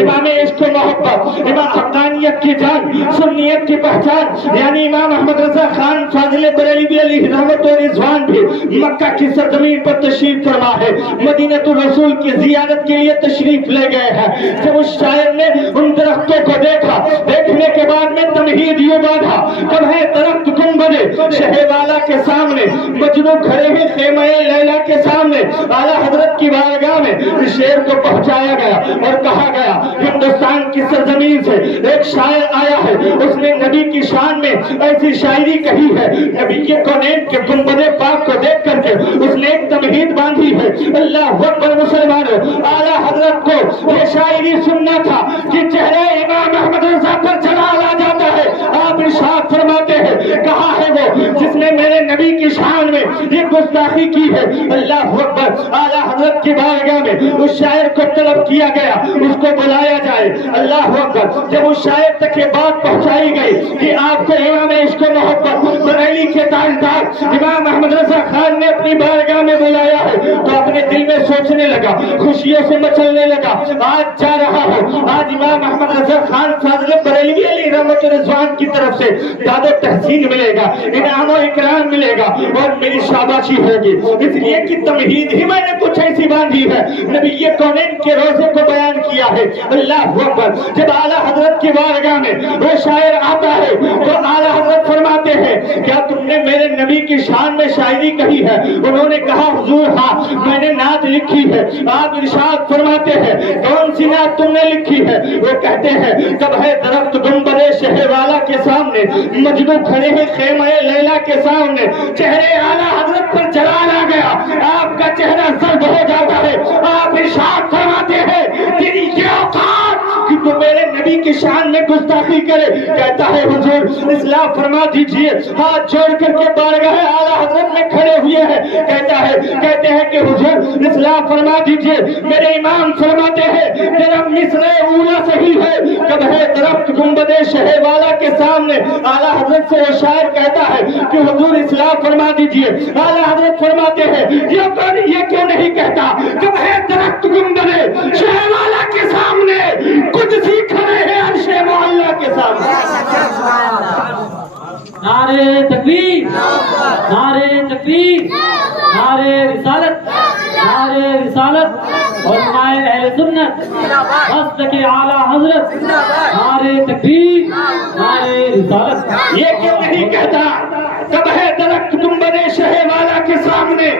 امام عشق و محبت, امام حقانیت کی جان, سنیت کی پہچان, یعنی امام احمد رضا خان فاضل بریلوی علیہ رحمت و رضوان بھی مکہ کی سرزمین پر تشریف فرما ہے. مدینہ الرسول کی زیارت کے لیے تشریف لے گئے ہیں. جب اس شاعر نے ان درختوں کو دیکھا, دیکھنے کے بعد میں تمہید یوں باندھا, کب ہے درخت گنبد شہ والا کے سامنے, مجنو کھڑے ہیں خیمہ لیلا کے سامنے. اعلیٰ حضرت کی بارگاہ میں اس شعر کو پہنچایا گیا اور کہا گیا ہندوستان کی سرزمین سے ایک شاعر آیا ہے, اس نے نبی کی شان میں ایسی شاعری کہی ہے. نبی کے کونین کے گنبد پاک کو دیکھ کر کے اس نے ایک تمہید باندھی ہے. اللہ اکبر مسلمانوں. اعلیٰ حضرت کو یہ شاعری سننا تھا کہ چہرے امام احمد رضا پر جلال آ جاتا ہے. آپ ارشاد فرماتے ہیں کہاں ہے وہ جس نے میرے نبی کی شان میں یہ گستاخی کی ہے. اللہ اکبر. اعلیٰ حضرت کی بارگاہ میں اس شاعر کو طلب کیا گیا, اس کو بلایا جائے. اللہ اکبر. جب اس شاعر تک یہ بات پہنچائی گئی کہ آپ کو امام عشق و محبت بریلی کے تاجدار امام احمد رضا خان نے اپنی بارگاہ میں بلایا ہے, تو اپنے دل میں سوچنے لگا, خوشیوں سے مچلنے لگا, آج جا رہا ہوں, آج امام احمد رضا خان فاضل بریلوی علیہ رحمت و رضوان کی طرف سے داد و تحسین ملے گا, انعام و اکرام ملے گا اور میری شاباشی ہوگی. اس لیے کہ تمہید ہی میں نے کچھ ایسی باندھی ہے, نبی کونین کے روزے کو بیان کیا ہے. اللہ اکبر. جب اعلیٰ حضرت کی بارگاہ میں وہ شاعر آتا ہے تو اعلیٰ حضرت فرماتے ہیں کیا تم نے میرے نبی کی شان میں شاعری کہی ہے؟ انہوں نے کہا حضور ہاں میں نے نعت لکھی ہے. آپ ارشاد فرماتے ہیں کون سی نعت تم نے لکھی ہے؟ وہ کہتے ہیں کب ہے درخت گنبد شہ والا کے سامنے, مجنو کھڑے ہیں خیمہ لیلا کے سامنے. چہرے اعلیٰ حضرت پر جلال آ گیا, آپ کا چہرہ ضرب ہو جاتا ہے. آپ ارشاد فرماتے ہیں تیری یہ اوقات کہ تو میرے نبی کی شان میں گستاخی کرے. کہتا ہے حضور اصلاح فرما دیجئے. ہاتھ جوڑ کر کے بارگاہ اعلیٰ حضرت میں کھڑے ہوئے ہیں. کہتے ہیں کہ حضور اصلاح فرما دیجئے. میرے امام فرماتے ہیں تیرا مصرع اولا صحیح ہے, کب ہے درخت گنبد شہ والا کے سامنے. اعلیٰ حضرت سے وہ شاعر کہتا ہے کہ حضور اصلاح فرما دیجئے. اعلیٰ حضرت فرماتے ہیں یہ کیوں نہیں کہتا کب ہے درخت گنبد شہ والا کے سامنے, کچھ سیکھ رہے ہیں عرش معلیٰ کے سامنے. نعرے تکبیر, نعرے تکبیر, نعرے رسالت, نعرے رسالت اور نعرے اہل سنت مسلک اعلیٰ حضرت. نعرے تکبیر, نعرے رسالت. یہ کیوں نہیں کہتا کب ہے درخت گنبد شہ والا کے سامنے,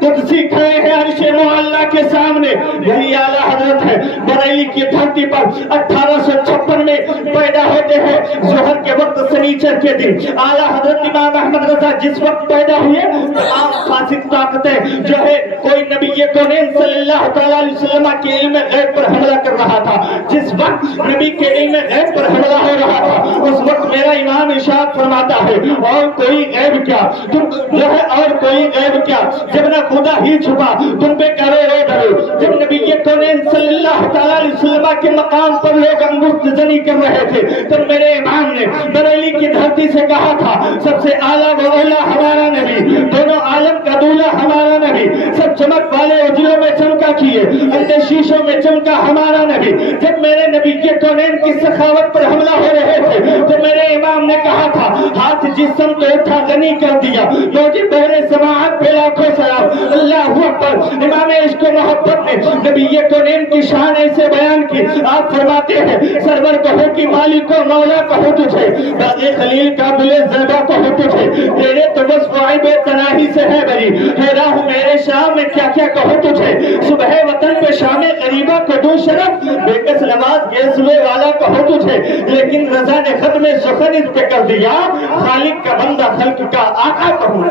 قدسی کھڑے ہیں عرش معلیٰ کے سامنے. یہی اعلیٰ حضرت ہے. بریلی کی دھرتی پر 1856 میں پیدا ہوتے ہیں. ظہر کے وقت سنیچر کے دن اعلیٰ حضرت امام احمد رضا جس وقت پیدا ہوئے تمام فاسد طاقتیں جو ہے کوئی نبی کونین صلی اللہ تعالیٰ علیہ وسلم کے علم غیب پر حملہ کر رہا تھا. جس وقت نبی کے علم غیب پر حملہ ہو رہا تھا اس وقت میرا امام ارشاد فرماتا ہے اور کوئی غیب کیا تم جو ہے, اور کوئی غیب کیا جب نہ خدا ہی چھپا تم پہ کرو ڈرو. جب نبی کونین صلی اللہ تعالیٰ علیہ وسلم کے مقام پر لوگ انگشت زنی کر رہے تھے تو میرے امام نے بریلی کی دھرتی سے کہا تھا سب سے اعلیٰ و اولیٰ ہمارا نبی, دونوں عالم کا دولہ ہمارا نبی, سب چمک والے اجلوں میں چمکا کیے اندر شیشوں میں چمکا ہمارا نبی. جب میرے نبی کے کونین کی سخاوت پر حملہ ہو رہے تھے تو میرے امام نے کہا تھا ہاتھ جسم تو اٹھا غنی کر دیا, موجب بہرے سماعت پہ لاکھوں سلام. اللہ اکبر. امام عشق و محبت نے نبی کونین کی شان ایسے بیان کی. آپ فرماتے ہیں سرور کہو کہ مالک و مولا کہو تجھے, باغ خلیل کا بلے زیبا کہو تجھے, تیرے تو بس وائب تناہی سے ہے بری, ہے راہ میرے شام میں کیا کیا کہو تجھے. صبح وطن پہ شام غریبہ کو دو شرف, بے کس نماز گیسوے والا کہو تجھے, لیکن رضا نے ختم سخن اس پہ کر دیا, خالق کا بندہ خلق کا آقا کہوں.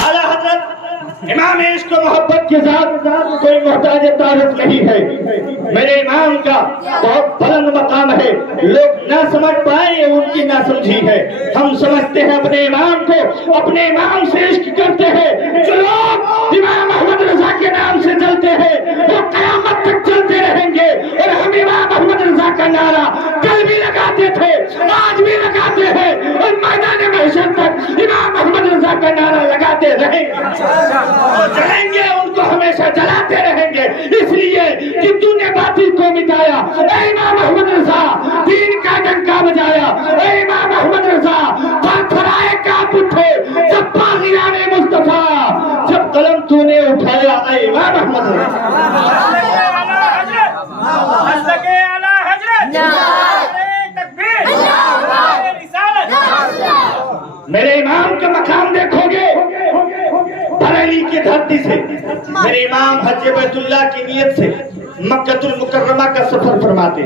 اعلیٰ حضرت امام عشق و محبت کی ذات کوئی محتاج تعارف نہیں ہے. میرے امام کا بہت بلند مقام ہے, لوگ نہ سمجھ پائے ان کی نہ سمجھی ہے. ہم سمجھتے ہیں اپنے امام کو, اپنے امام سے عشق کرتے ہیں. جو لوگ امام احمد رضا کے نام سے چلتے ہیں وہ قیامت تک چلتے رہیں گے. اور ہم امام احمد رضا کا نعرہ کل بھی لگاتے تھے, آج بھی لگاتے ہیں, اور میدان محشر تک امام احمد رضا کا نعرہ لگاتے رہیں گے اور جلیں گے, ان کو ہمیشہ جلاتے رہیں گے. بجایا, اے امام احمد رضا دین کا ڈنکا بجایا, اے امام احمد رضا پھرپھرائے کانپ اٹھے جب باغیان مصطفیٰ, جب قلم تو نے اٹھایا اے امام احمد رضا. میرے امام کا مقام دیکھو گے بریلی کی دھرتی سے, میرے امام حج بیت اللہ کی نیت سے مکہ المکرمہ کا سفر فرماتے.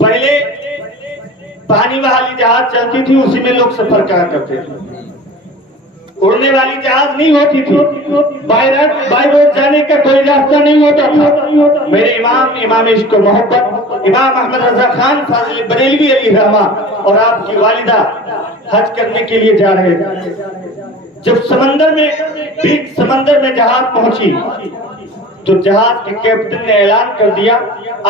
پہلے پانی والی جہاز چلتی تھی, اسی میں لوگ سفر کیا کرتے تھے. اڑنے والی جہاز نہیں ہوتی تھی, بائی روڈ جانے کا کوئی راستہ نہیں ہوتا تھا. میرے امام عشق و محبت امام احمد رضا خان فاضل بریلوی علیہ رحمہ اور آپ کی والدہ حج کرنے کے لیے جا رہے تھے. جب سمندر میں جہاز پہنچی تو جہاز کے کیپٹن نے اعلان کر دیا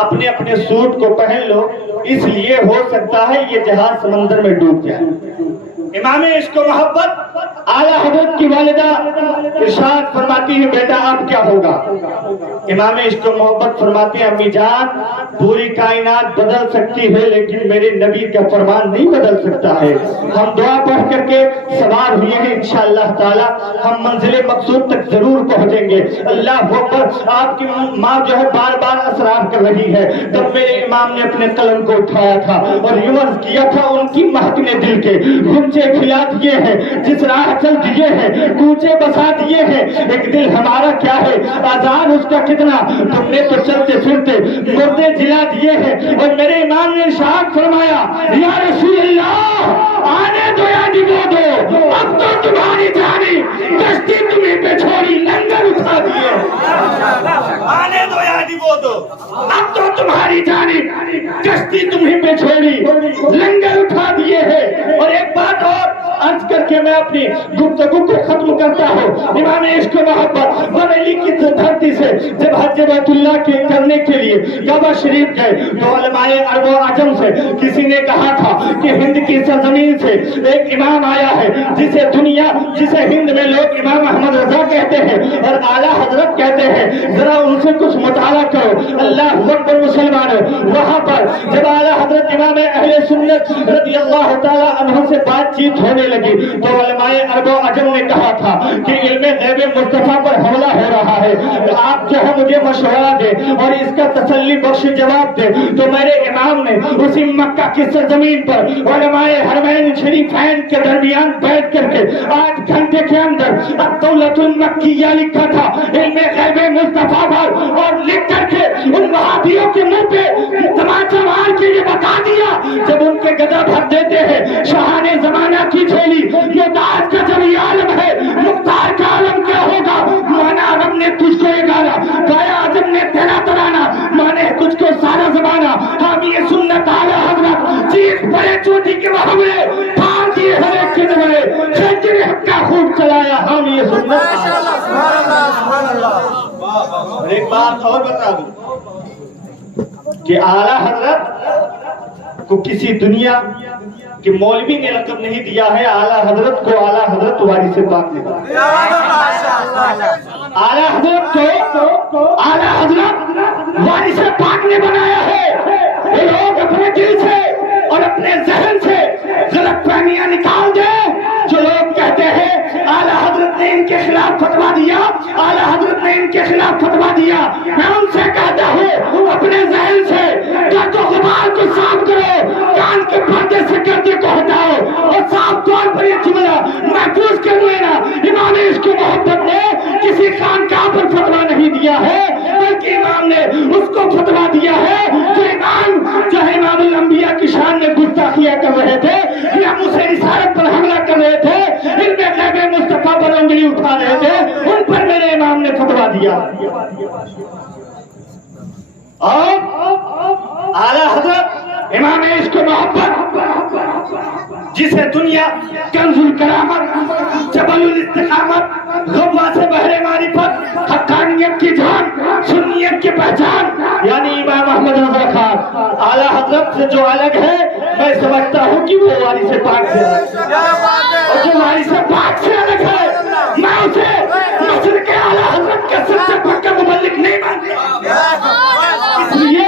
اپنے اپنے سوٹ کو پہن لو, اس لیے ہو سکتا ہے یہ جہاز سمندر میں ڈوب جائے. امام عشق و محبت اعلیٰ حضرت کی والدہ ارشاد فرماتی ہے بیٹا اب کیا ہوگا. امام عشق و محبت فرماتے ہیں امی جان پوری کائنات بدل سکتی ہے لیکن میرے نبی کا فرمان نہیں بدل سکتا ہے. ہم دعا پڑھ کر کے سوار ہوئے ہیں, انشاءاللہ تعالی ہم منزل مقصود تک ضرور پہنچیں گے. اللہ اکبر. آپ کی ماں جو ہے بار بار اسرار کر رہی ہے, تب میرے امام نے اپنے قلم کو اٹھایا تھا اور یہ عرض کیا تھا ان کی مہک نے دل کے گنجے کھلا دیے ہیں, جس راہ چل دیے ہیں کوچے بسا دیے ہیں. ایک دل ہمارا کیا ہے آزاد اس کا کتنا, تم نے تو چلتے پھرتے مردے جلا دیے ہیں. اور میرے امام نے ارشاد فرمایا یا رسول اللہ آنے دو یا ڈبو دو, اب تو تمہاری جانی کشتی تمہیں پہ چھوڑی لنگر اٹھا دیے. آنے دو یا ڈبو دو, اب تو تمہاری جانی کشتی تمہیں پہ چھوڑی لنگر اٹھا دیے ہیں. اور ایک بات اور عرض کر کے میں اپنی گفتگو کو ختم کرتا ہوں. امام عشق و محبت بریلی کی دھرتی سے جب حج بیت اللہ کے کرنے کے لیے کعبہ شریف گئے تو علماء عرب و عجم سے کسی نے کہا تھا کہ ہند کی سرزمین سے ایک امام آیا ہے جسے ہند میں لوگ امام احمد رضا کہتے ہیں اور اعلیٰ حضرت کہتے ہیں, ذرا ان سے کچھ مطالعہ کرو. اللہ اکبر مسلمانوں. وہاں پر جب اعلیٰ حضرت امام اہل سنت رضی اللہ تعالی عنہ سے بات چیت ہونے لگی تو علماء عرب و عجم نے کہا تھا کہ علم غیب مصطفیٰ پر حملہ ہو رہا ہے, آپ جو ہے مجھے مشورہ دے اور اس کا تسلی بخش جواب دے. تو میرے امام نے اسی مکہ کی سرزمین پر علماء حرمین شریفین کے درمیان بیٹھ کر کے 8 گھنٹے کے اندر الدولۃ المکیہ لکھا تھا علم غیب مصطفیٰ پر, اور لکھ کر کے ان وہابیوں کے منہ پہ تماچا مار کے یہ بتا دیا جب ان کے گدا بھر دیتے ہیں شاہان زمانہ کی جھولی محتاج کا جب یہ عالم ہے مختار کا عالم کیا ہوگا. مانا عرب نے تجھ کو یہ گانا گایا عجم نے تیرا ترانہ, مانے تجھ کو سارا زمانہ. ہم یہ سنت اعلیٰ حضرت چیز بڑے چوٹی کے محملے پھاڑ دیے ہر ایک کے نمرے خنجر حق کا خوب چلایا. ہم یہ سنت. ایک بات اور بتا دوں کہ اعلیٰ حضرت کو کسی دنیا کہ مولوی نے لقب نہیں دیا ہے, اعلیٰ حضرت کو اعلیٰ حضرت وارث پاک نے دیا. اعلیٰ حضرت کو اعلیٰ حضرت وارث پاک نے بنایا ہے. یہ لوگ اپنے دل سے اور اپنے ذہن سے غلط فہمیاں نکال دیں. جو لوگ کہتے ہیں اعلیٰ حضرت نے ان کے خلاف فتویٰ دیا, اعلیٰ حضرت نے ان کے خلاف فتویٰ دیا, میں ان سے کہتا ہوں اپنے ذہن سے گرد و غبار کو صاف کرو, کان کے پردے سے گردے کو ہٹاؤ اور صاف طور پر یہ جملہ محفوظ کر لینا. امام عشق و محبت نے کسی خانقاہ پر فتویٰ نہیں دیا ہے بلکہ امام نے اس کو فتویٰ دیا ہے جو امام الانبیاء کی شان میں گستاخیاں کر رہے تھے یا اسے رسالت پر حملہ کر رہے تھے, علم غیب مصطفیٰ پر انگلی اٹھا رہے تھے, ان پر میرے امام نے فتویٰ دیا. اور اعلیٰ حضرت امام عشق و محبت جسے دنیا کنز الکرامت جبل الاستقامت غواص بحر معرفت حقانیت کی جان سنیت کی پہچان یعنی امام احمد رضا خان اعلیٰ حضرت سے جو الگ ہے, میں سمجھتا ہوں کہ وہ وارث پاک سے اور جو وارث پاک سے الگ ہے میں اسے مسجد کے اعلیٰ حضرت کا سب سے پکا مبلغ نہیں مانتا. اس لیے